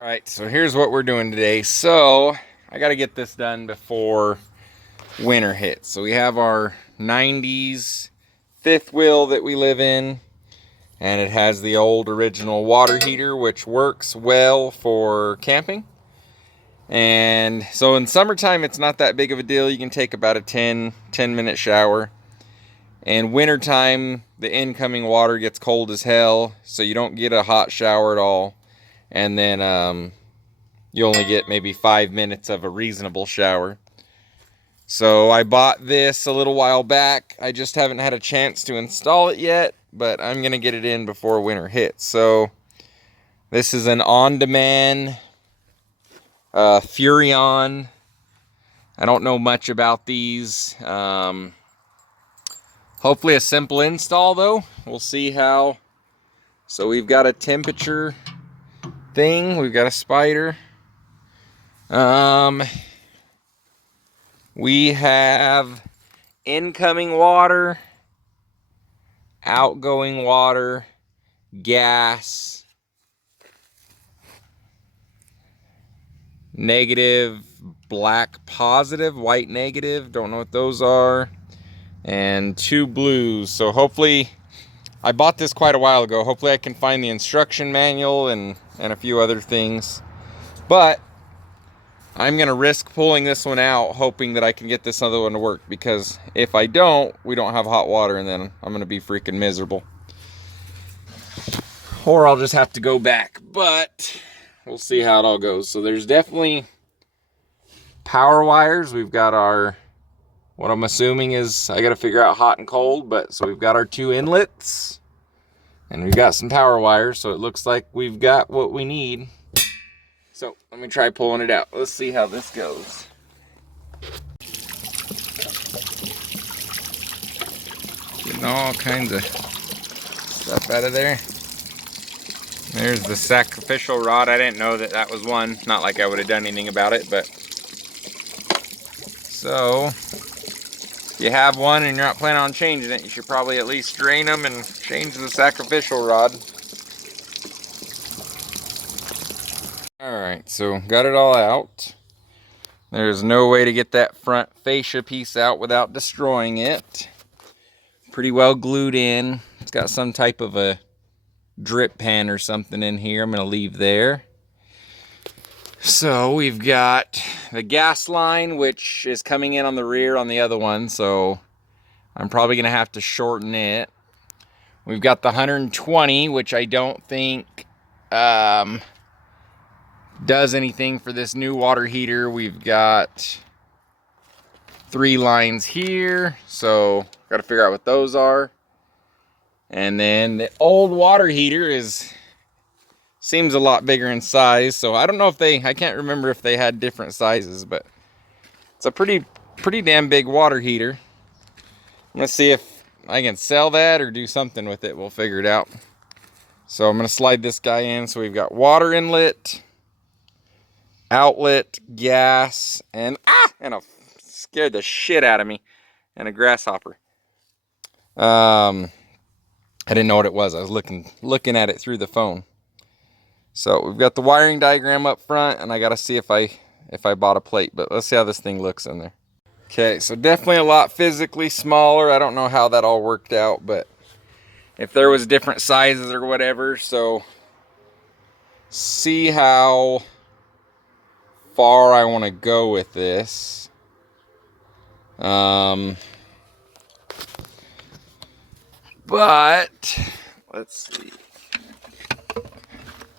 All right, so here's what we're doing today. So I got to get this done before winter hits. So we have our 90s fifth wheel that we live in, and it has the old original water heater, which works well for camping. And so in summertime, it's not that big of a deal. You can take about a 10-minute shower. And wintertime, the incoming water gets cold as hell, so you don't get a hot shower at all. And then you only get maybe 5 minutes of a reasonable shower. So I bought this a little while back. I just haven't had a chance to install it yet, but I'm going to get it in before winter hits. So this is an on-demand furrion. I don't know much about these. Hopefully a simple install though. We'll see how. So we've got a temperature thing. We've got a spider. We have incoming water, outgoing water, gas, negative, black positive, white negative, don't know what those are, and 2 blues. So hopefully, I bought this quite a while ago. Hopefully I can find the instruction manual and a few other things. But I'm going to risk pulling this one out, hoping that I can get this other one to work, because if I don't, we don't have hot water, and then I'm going to be freaking miserable. Or I'll just have to go back, but we'll see how it all goes. So there's definitely power wires. We've got our, what I'm assuming is, I got to figure out hot and cold, but so we've got our 2 inlets, and we've got some power wires, so it looks like we've got what we need. So let me try pulling it out. Let's see how this goes. Getting all kinds of stuff out of there. There's the sacrificial rod. I didn't know that that was one. Not like I would have done anything about it, but. So, if you have one and you're not planning on changing it, you should probably at least drain them and change the sacrificial rod. Alright, so got it all out. There's no way to get that front fascia piece out without destroying it. Pretty well glued in. It's got some type of a drip pan or something in here. I'm going to leave there. So we've got the gas line, which is coming in on the rear on the other one. So I'm probably going to have to shorten it. We've got the 120, which I don't think does anything for this new water heater. We've got 3 lines here, so got to figure out what those are. And then the old water heater seems a lot bigger in size, so I don't know if I can't remember if they had different sizes, but it's a pretty damn big water heater. I'm gonna see if I can sell that or do something with it. We'll figure it out. So I'm gonna slide this guy in. So we've got water inlet, outlet, gas, and a scared the shit out of me, and a grasshopper. I didn't know what it was. I was looking at it through the phone. So we've got the wiring diagram up front, and I gotta see if I bought a plate, but let's see how this thing looks in there. Okay, so definitely a lot physically smaller. I don't know how that all worked out, but if there was different sizes or whatever. So see how far I want to go with this. But let's see.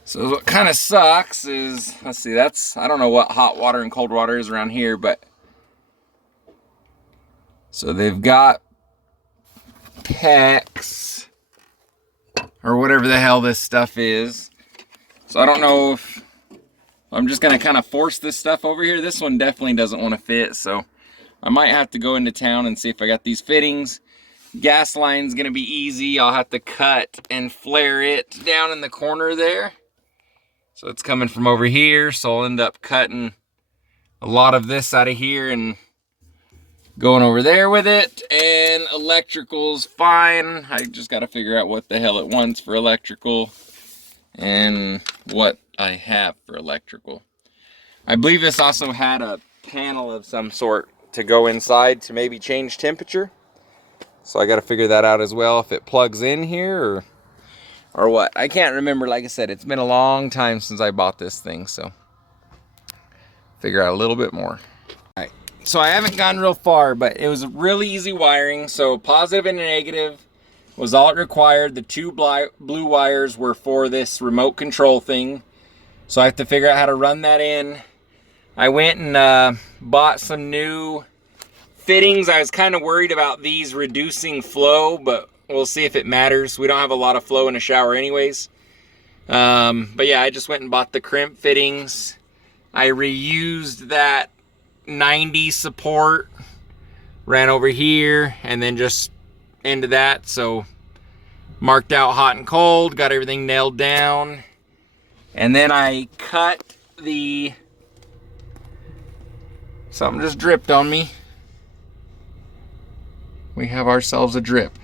So what kind of sucks is, let's see, I don't know what hot water and cold water is around here, but so they've got PEX or whatever the hell this stuff is. So I don't know if I'm just going to kind of force this stuff over here. This one definitely doesn't want to fit, so I might have to go into town and see if I got these fittings. Gas line's going to be easy. I'll have to cut and flare it down in the corner there. So it's coming from over here, so I'll end up cutting a lot of this out of here and going over there with it. And electrical's fine. I just got to figure out what the hell it wants for electrical and what I have for electrical. I believe this also had a panel of some sort to go inside to maybe change temperature. So I got to figure that out as well, if it plugs in here or what. I can't remember. Like I said, it's been a long time since I bought this thing, so figure out a little bit more. All right, so I haven't gone real far, but it was really easy wiring. So positive and negative was all it required. The two blue wires were for this remote control thing. So I have to figure out how to run that in. I went and bought some new fittings. I was kind of worried about these reducing flow, but we'll see if it matters. We don't have a lot of flow in a shower anyways. But yeah, I just went and bought the crimp fittings. I reused that 90 support, ran over here and then just into that. So marked out hot and cold, got everything nailed down. And then I cut the, something just dripped on me. We have ourselves a drip.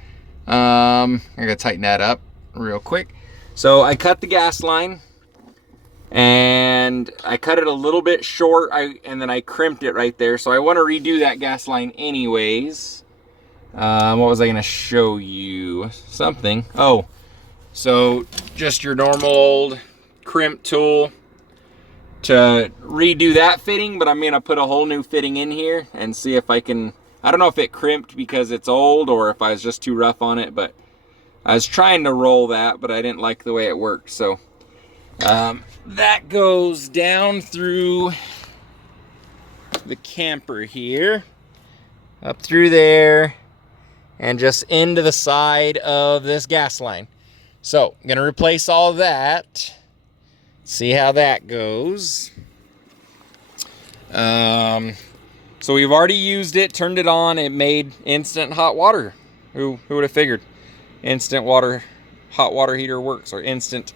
I gotta tighten that up real quick. So I cut the gas line and I cut it a little bit short, and then I crimped it right there. So I want to redo that gas line anyways. What was I gonna show you? Something. Oh, so just your normal old crimp tool to redo that fitting, but I'm gonna put a whole new fitting in here and see if I can. I don't know if it crimped because it's old or if I was just too rough on it, but I was trying to roll that, but I didn't like the way it worked. So that goes down through the camper here, up through there, and just into the side of this gas line. So I'm gonna replace all of that. See how that goes. So we've already used it, turned it on, it made instant hot water. Who would have figured? Instant hot water heater works, or instant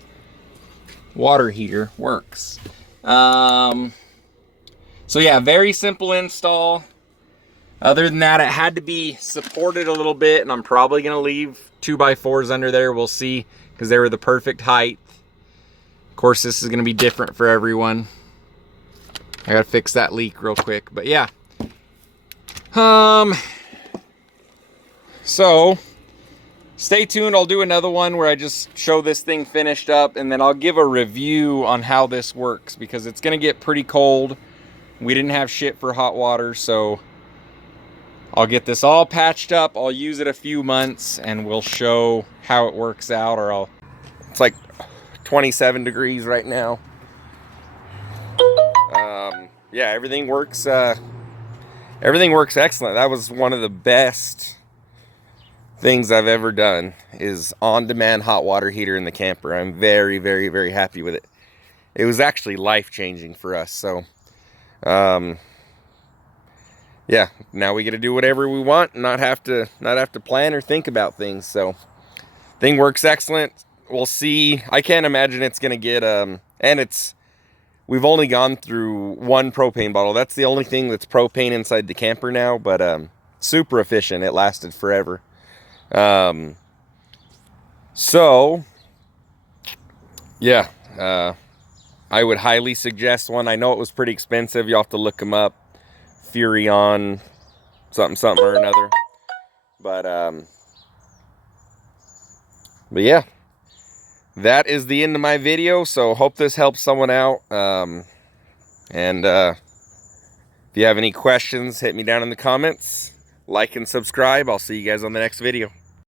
water heater works. So yeah, very simple install. Other than that, it had to be supported a little bit, and I'm probably gonna leave 2x4s under there. We'll see, because they were the perfect height. Of course, this is gonna be different for everyone. I gotta fix that leak real quick, but yeah. So stay tuned. I'll do another one where I just show this thing finished up, and then I'll give a review on how this works, because it's gonna get pretty cold. We didn't have shit for hot water, so I'll get this all patched up. I'll use it a few months and we'll show how it works out. It's like 27 degrees right now. Yeah, everything works excellent. That was one of the best things I've ever done, is on-demand hot water heater in the camper. I'm very, very, very happy with it. It was actually life-changing for us. So yeah, now we get to do whatever we want and not have to plan or think about things. So thing works excellent. We'll see. I can't imagine it's gonna get we've only gone through one propane bottle. That's the only thing that's propane inside the camper now, but super efficient. It lasted forever. So yeah, I would highly suggest one. I know it was pretty expensive. You'll have to look them up. Furrion something or another. But yeah, that is the end of my video. So hope this helps someone out. If you have any questions, hit me down in the comments. Like and subscribe. I'll see you guys on the next video.